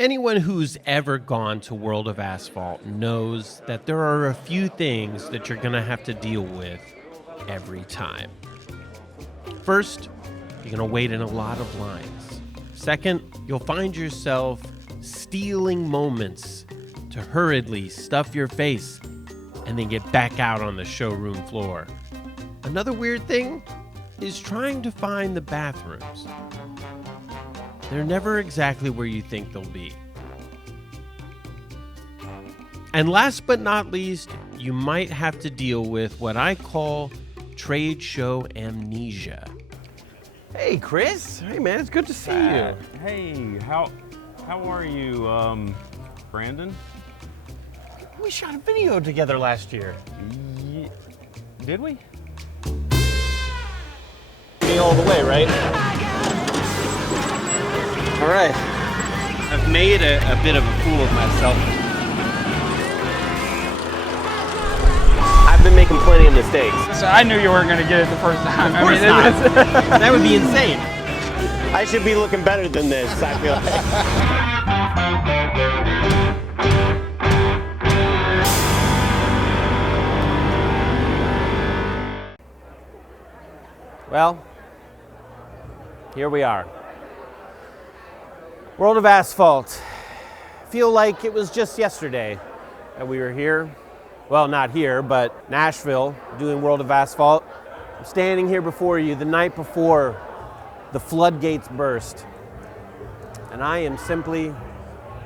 Anyone who's ever gone to World of Asphalt knows that there are a few things that you're going to have to deal with every time. First, you're going to wait in a lot of lines. Second, you'll find yourself stealing moments to hurriedly stuff your face and then get back out on the showroom floor. Another weird thing is trying to find the bathrooms. They're never exactly where you think they'll be. And last but not least, you might have to deal with what I call trade show amnesia. Hey, Chris. Hey, man, it's good to see you. Hey, how are you, Brandon? We shot a video together last year. Did we? Me all the way, right? All right. I've made a bit of a fool of myself. I've been making plenty of mistakes. So I knew you weren't going to get it the first time. Of course not. That would be insane. I should be looking better than this, I feel like. Well, here we are. World of Asphalt. Feel like it was just yesterday that we were here. Well, not here, but Nashville, doing World of Asphalt. I'm standing here before you the night before the floodgates burst. And I am simply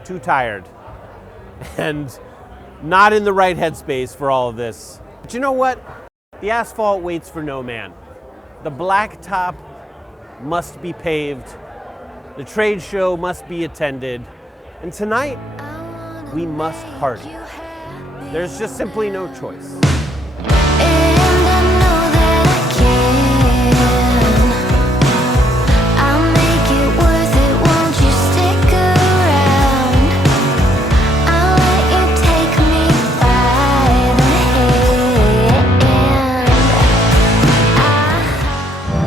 too tired and not in the right headspace for all of this. But you know what? The asphalt waits for no man. The blacktop must be paved. The trade show must be attended. And tonight, we must party. There's just simply no choice.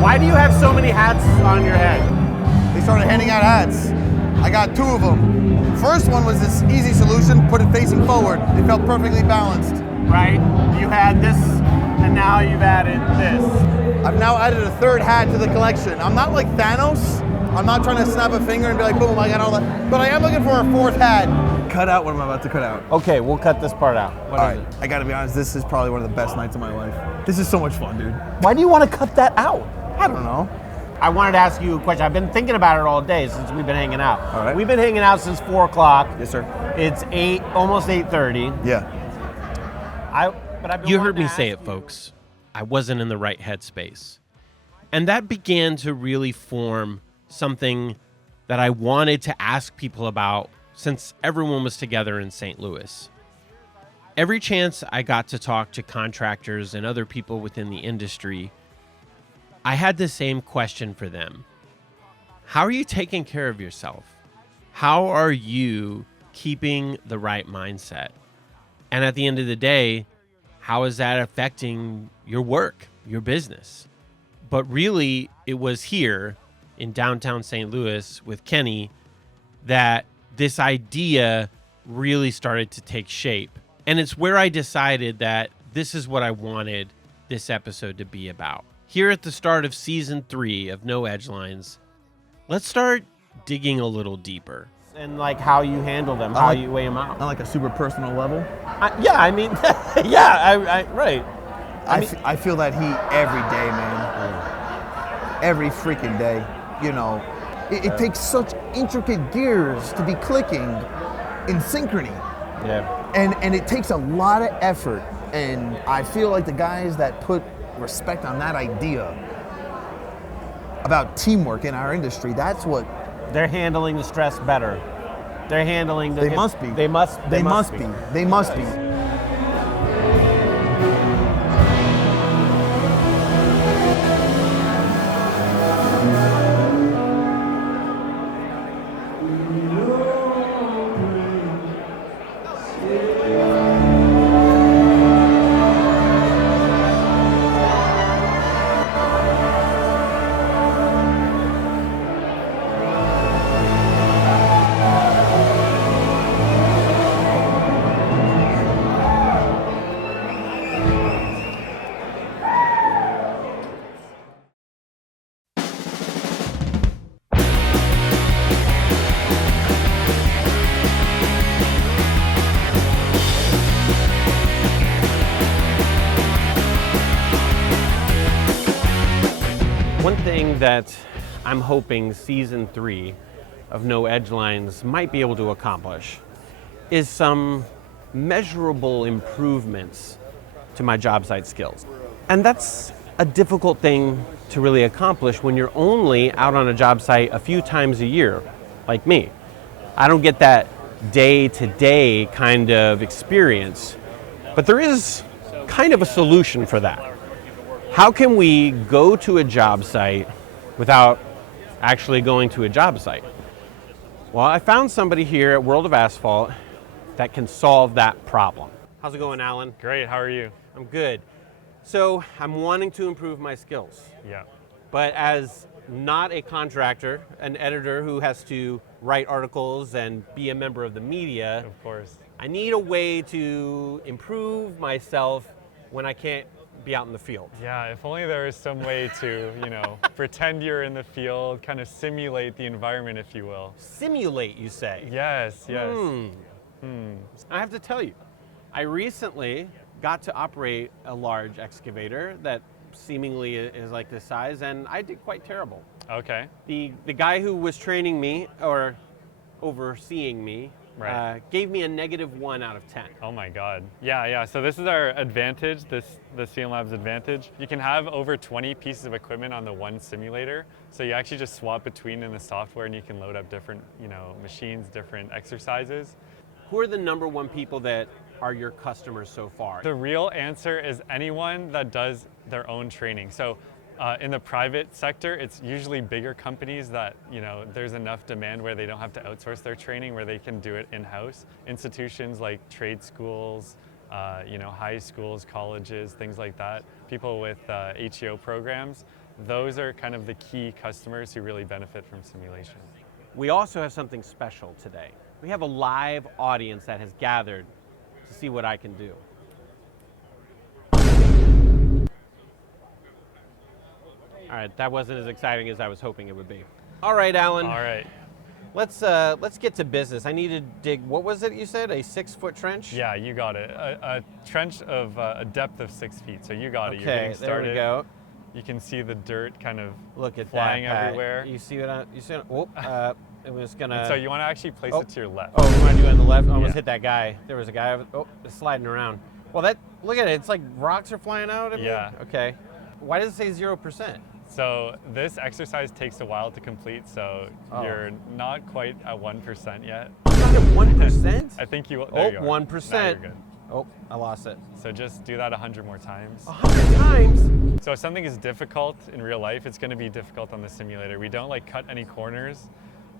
Why do you have so many hats on your head? They started handing out hats. I got two of them. First one was this easy solution, put it facing forward. It felt perfectly balanced. Right? You had this, and now you've added this. I've now added a third hat to the collection. I'm not like Thanos. I'm not trying to snap a finger and be like, boom, I got all that. But I am looking for a fourth hat. Cut out what I'm about to cut out. Okay, we'll cut this part out. What All is right, it? I gotta be honest, this is probably one of the best nights of my life. This is so much fun, dude. Why do you want to cut that out? I don't know. I wanted to ask you a question. I've been thinking about it all day since we've been hanging out. All right. We've been hanging out since 4 o'clock. Yes, sir. It's almost 8:30. Yeah. You heard me say it, folks. I wasn't in the right headspace. And that began to really form something that I wanted to ask people about since everyone was together in St. Louis. Every chance I got to talk to contractors and other people within the industry, I had the same question for them. How are you taking care of yourself? How are you keeping the right mindset? And at the end of the day, how is that affecting your work, your business? But really, it was here in downtown St. Louis with Kenny that this idea really started to take shape. And it's where I decided that this is what I wanted this episode to be about. Here at the start of season 3 of No Edgelines, let's start digging a little deeper. And like how you handle them, how you weigh them out. On like a super personal level. Yeah, I mean, yeah, right. I feel that heat every day, man. Every freaking day. You know, it takes such intricate gears to be clicking in synchrony. Yeah. And it takes a lot of effort. And I feel like the guys that put respect on that idea about teamwork in our industry, that's what They're handling the stress better. They're handling the... they must be. They must be. They must be. that I'm hoping season 3 of No Edgelines might be able to accomplish is some measurable improvements to my job site skills. And that's a difficult thing to really accomplish when you're only out on a job site a few times a year, like me. I don't get that day-to-day kind of experience, but there is kind of a solution for that. How can we go to a job site without actually going to a job site? Well, I found somebody here at World of Asphalt that can solve that problem. How's it going, Alan? Great, how are you? I'm good. So I'm wanting to improve my skills, Yeah. but as not a contractor, an editor who has to write articles and be a member of the media, Of course. I need a way to improve myself when I can't be out in the field. Yeah, if only there was some way to, pretend you're in the field, kind of simulate the environment, if you will. Simulate, you say? Yes, yes. I have to tell you, I recently got to operate a large excavator that seemingly is like this size, and I did quite terrible. Okay. The guy who was training me or overseeing me Right. gave me a -1 out of 10. Oh my God. Yeah. So this is our advantage, the CM Labs advantage. You can have over 20 pieces of equipment on the one simulator. So you actually just swap between in the software and you can load up different, machines, different exercises. Who are the #1 people that are your customers so far? The real answer is anyone that does their own training. So in the private sector, it's usually bigger companies that, there's enough demand where they don't have to outsource their training, where they can do it in-house. Institutions like trade schools, high schools, colleges, things like that. People with HEO programs, those are kind of the key customers who really benefit from simulation. We also have something special today. We have a live audience that has gathered to see what I can do. All right, that wasn't as exciting as I was hoping it would be. All right, Alan. All right. Let's get to business. I need to dig. What was it you said? A 6-foot trench? Yeah, you got it. A trench of a depth of 6 feet. So you got it. You're Okay, getting started. there we go. You can see the dirt kind of Look at flying that, Pat. everywhere. You see what you see? Oh, it was gonna. And so you want to actually place it to your left. Oh, you want to do it on the left? I almost Yeah. hit that guy. There was a guy. It's sliding around. Well, look at it. It's like rocks are flying out at me. Yeah. Okay. Why does it say 0%? So this exercise takes a while to complete, so Oh. you're not quite at 1% yet. I'm not at 1%. I think you. Oh, There you are. 1%. Now you're good. Oh, I lost it. So just do that 100 more times. 100 times. So if something is difficult in real life, it's going to be difficult on the simulator. We don't cut any corners,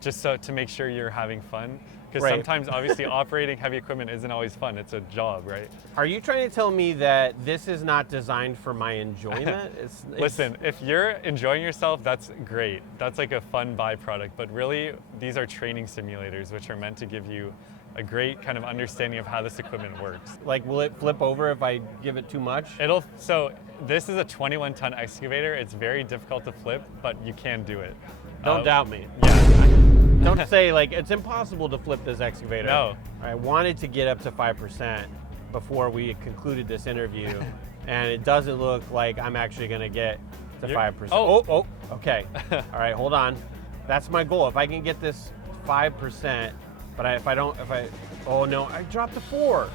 just so to make sure you're having fun. Because Right. sometimes, obviously, operating heavy equipment isn't always fun. It's a job, right? Are you trying to tell me that this is not designed for my enjoyment? Listen, if you're enjoying yourself, that's great. That's like a fun byproduct. But really, these are training simulators, which are meant to give you a great kind of understanding of how this equipment works. Like, will it flip over if I give it too much? So this is a 21-ton excavator. It's very difficult to flip, but you can do it. Don't doubt me. Yeah. Don't say it's impossible to flip this excavator. No. I wanted to get up to 5% before we concluded this interview, and it doesn't look like I'm actually going to get to 5%. Oh, okay. All right, hold on. That's my goal. If I can get this 5%, but oh no, I dropped to 4.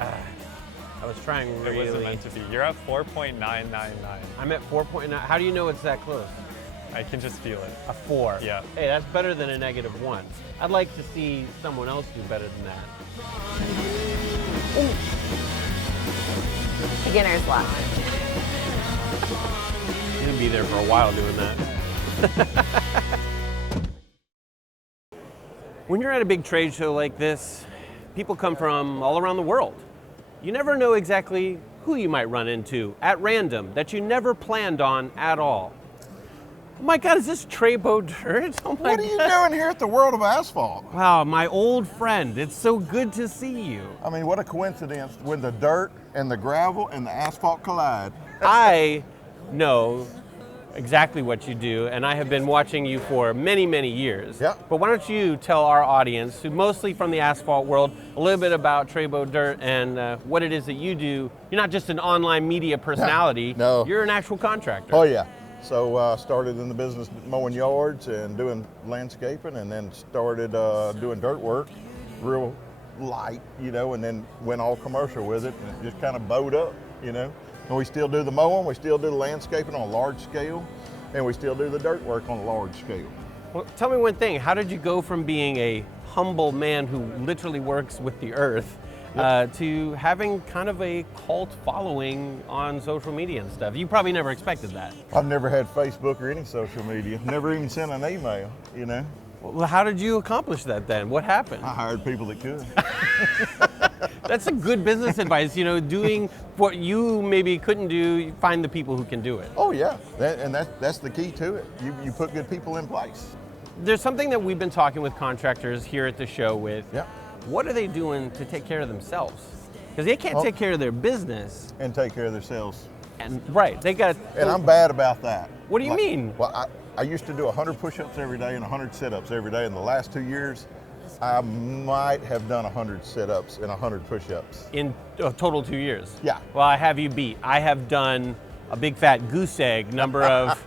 I was trying It really. wasn't meant to be. You're at 4.999. I'm at 4.9. How do you know it's that close? I can just feel it. A 4. Yeah. Hey, that's better than a -1. I'd like to see someone else do better than that. Beginner's luck. You're gonna be there for a while doing that. When you're at a big trade show like this, people come from all around the world. You never know exactly who you might run into at random that you never planned on at all. Oh my God, is this Trebo Dirt? Oh my What are you God. doing here at the World of Asphalt? Wow, my old friend. It's so good to see you. I mean, what a coincidence when the dirt and the gravel and the asphalt collide. I know exactly what you do, and I have been watching you for many, many years. Yep. But why don't you tell our audience, who mostly from the asphalt world, a little bit about Trebo Dirt and what it is that you do. You're not just an online media personality. No. You're an actual contractor. Oh yeah. So I started in the business mowing yards and doing landscaping, and then started doing dirt work, real light, and then went all commercial with it, and it just kind of bowed up, And we still do the mowing, we still do the landscaping on a large scale, and we still do the dirt work on a large scale. Well, tell me one thing. How did you go from being a humble man who literally works with the earth to having kind of a cult following on social media and stuff? You probably never expected that. I've never had Facebook or any social media, never even sent an email, Well, how did you accomplish that then? What happened? I hired people that could. That's a good business advice, doing what you maybe couldn't do, you find the people who can do it. Oh yeah, that's the key to it. You put good people in place. There's something that we've been talking with contractors here at the show with. Yeah. What are they doing to take care of themselves? Because they can't take care of their business. And take care of themselves. And right, they got. And I'm bad about that. What do you mean? Well, I used to do 100 push-ups every day and 100 sit-ups every day. In the last 2 years, I might have done 100 sit-ups and 100 push-ups. In a total 2 years? Yeah. Well, I have you beat. I have done a big fat goose egg number of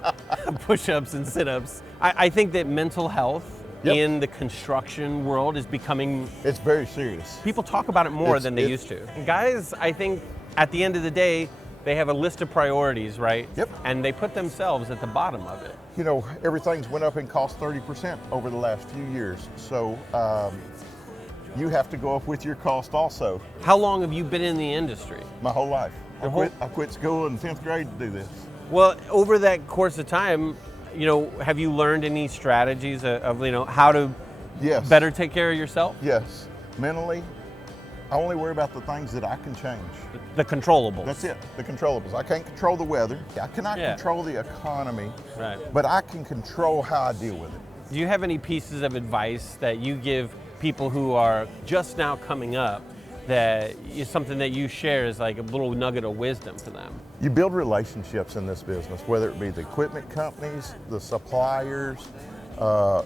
push-ups and sit-ups. I think that mental health in the construction world is becoming... It's very serious. People talk about it more than they used to. And guys, I think at the end of the day, they have a list of priorities, right? Yep. And they put themselves at the bottom of it. Everything's went up in cost 30% over the last few years. So you have to go up with your cost also. How long have you been in the industry? My whole life. I quit school in 10th grade to do this. Well, over that course of time, have you learned any strategies of how to better take care of yourself? Yes. Mentally, I only worry about the things that I can change. The controllables. That's it, the controllables. I can't control the weather. I cannot control the economy, but I can control how I deal with it. Do you have any pieces of advice that you give people who are just now coming up that is something that you share as like a little nugget of wisdom to them? You build relationships in this business, whether it be the equipment companies, the suppliers,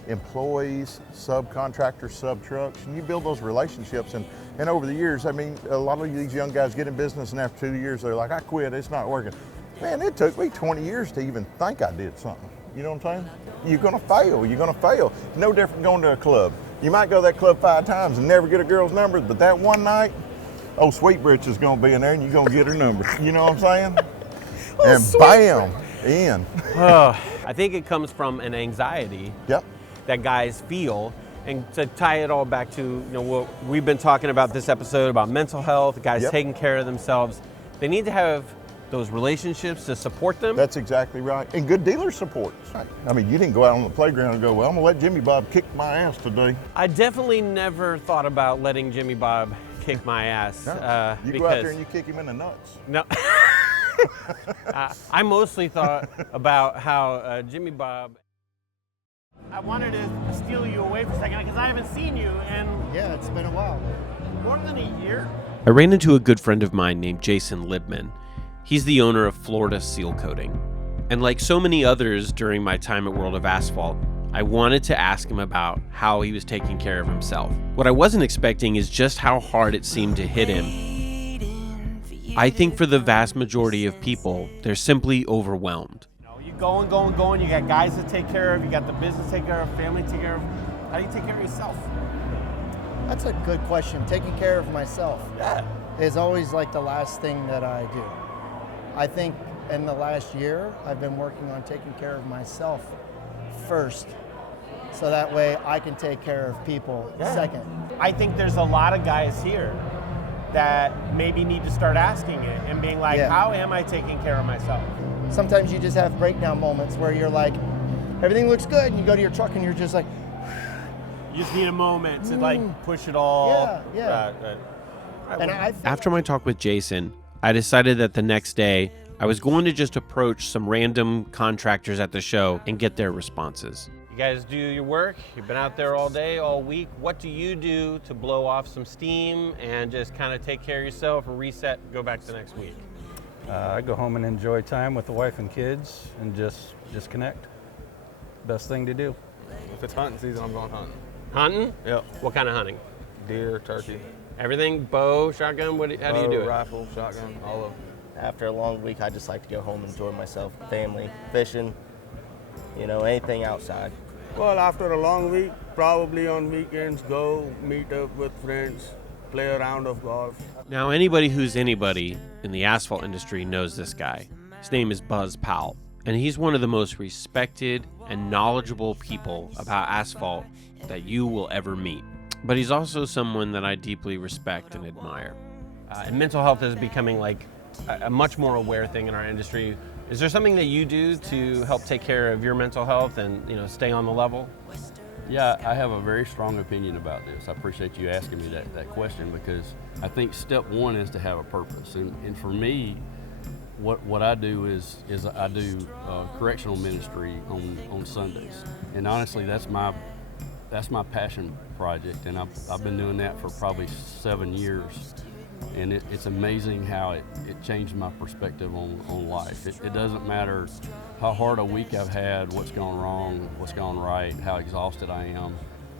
employees, subcontractors, sub-trucks, and you build those relationships. And over the years, a lot of these young guys get in business, and after 2 years, they're like, I quit, it's not working. Man, it took me 20 years to even think I did something. You know what I'm saying? You're gonna fail. No different than going to a club. You might go to that club 5 times and never get a girl's number, but that one night, old Sweet Britch is gonna be in there and you're gonna get her number. You know what I'm saying? And bam, in. I think it comes from an anxiety Yep. that guys feel. And to tie it all back to what we've been talking about this episode about mental health, guys taking care of themselves, they need to have those relationships to support them. That's exactly right. And good dealer support. You didn't go out on the playground and go, well, I'm gonna let Jimmy Bob kick my ass today. I definitely never thought about letting Jimmy Bob kick my ass. No. You go out there and you kick him in the nuts. No. I mostly thought about how Jimmy Bob... I wanted to steal you away for a second because I haven't seen you in... Yeah, it's been a while. More than a year. I ran into a good friend of mine named Jason Libman. He's the owner of Florida Seal Coating. And like so many others during my time at World of Asphalt, I wanted to ask him about how he was taking care of himself. What I wasn't expecting is just how hard it seemed to hit him. I think for the vast majority of people, they're simply overwhelmed. You going, you got guys to take care of, you got the business to take care of, family to take care of. How do you take care of yourself? That's a good question. Taking care of myself is always like the last thing that I do. I think in the last year, I've been working on taking care of myself first, so that way I can take care of people second. I think there's a lot of guys here that maybe need to start asking it and being like, how am I taking care of myself? Sometimes you just have breakdown moments where you're like, everything looks good, and you go to your truck and you're just like, you just need a moment to like push it all. And After my talk with Jason, I decided that the next day I was going to just approach some random contractors at the show and get their responses. You guys do your work, you've been out there all day, all week. What do you do to blow off some steam and just kind of take care of yourself and reset, go back to the next week? I go home and enjoy time with the wife and kids and just connect. Best thing to do. If it's hunting season, I'm going hunting. Hunting? Yep. What kind of hunting? Deer, turkey. Everything? Bow, shotgun? How do you do it? Rifle, shotgun, all of them. After a long week, I just like to go home and enjoy myself, family, fishing, anything outside. Well, after a long week, probably on weekends, go meet up with friends, play a round of golf. Now, anybody who's anybody in the asphalt industry knows this guy. His name is Buzz Powell, and he's one of the most respected and knowledgeable people about asphalt that you will ever meet. But he's also someone that I deeply respect and admire. And mental health is becoming like a much more aware thing in our industry. Is there something that you do to help take care of your mental health and stay on the level? Yeah, I have a very strong opinion about this. I appreciate you asking me that question, because I think step one is to have a purpose. And for me, what I do is I do correctional ministry on Sundays. And honestly, that's my passion project, and I've been doing that for probably 7 years. And it's amazing how it changed my perspective on life. It doesn't matter how hard a week I've had, what's gone wrong, what's gone right, how exhausted I am.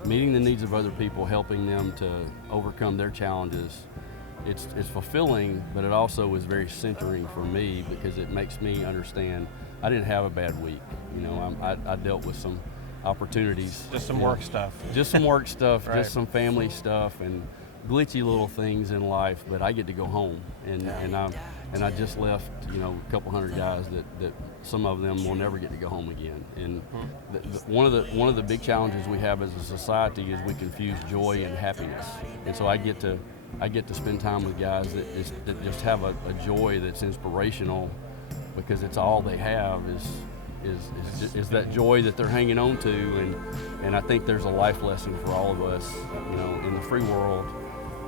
Meeting the needs of other people, helping them to overcome their challenges, it's fulfilling, but it also is very centering for me, because it makes me understand I didn't have a bad week. I dealt with some opportunities. Just some work stuff. Just some work stuff, Right. Just some family stuff, and glitchy little things in life, but I get to go home, and I just left a couple hundred guys that some of them will never get to go home again. And one of the big challenges we have as a society is we confuse joy and happiness. And so I get to spend time with guys that just have a joy that's inspirational, because it's all they have is that joy that they're hanging on to. And I think there's a life lesson for all of us, in the free world,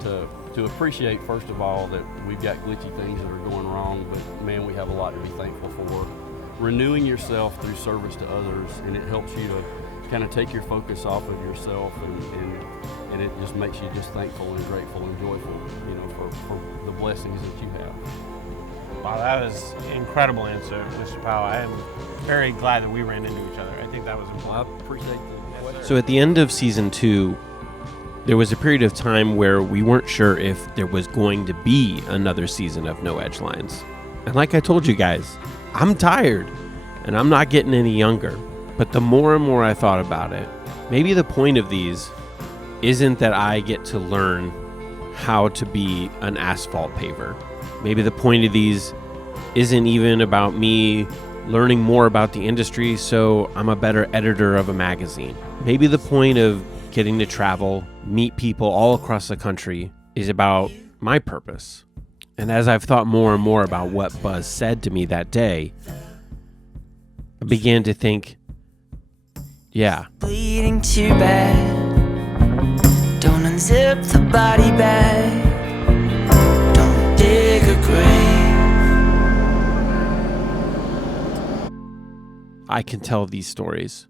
to appreciate, first of all, that we've got glitchy things that are going wrong, but man, we have a lot to be thankful for. Renewing yourself through service to others, and it helps you to kind of take your focus off of yourself, and it just makes you just thankful and grateful and joyful, for the blessings that you have. Wow, that was an incredible answer, Mr. Powell. I am very glad that we ran into each other. I think that was important. I appreciate the question. So at the end of season 2, there was a period of time where we weren't sure if there was going to be another season of No Edge Lines. And like I told you guys, I'm tired and I'm not getting any younger. But the more and more I thought about it, maybe the point of these isn't that I get to learn how to be an asphalt paver. Maybe the point of these isn't even about me learning more about the industry so I'm a better editor of a magazine. Maybe the point of getting to travel, meet people all across the country is about my purpose. And as I've thought more and more about what Buzz said to me that day, I began to think, yeah. Bleeding too bad. Don't unzip the body bag. Don't dig a grave. I can tell these stories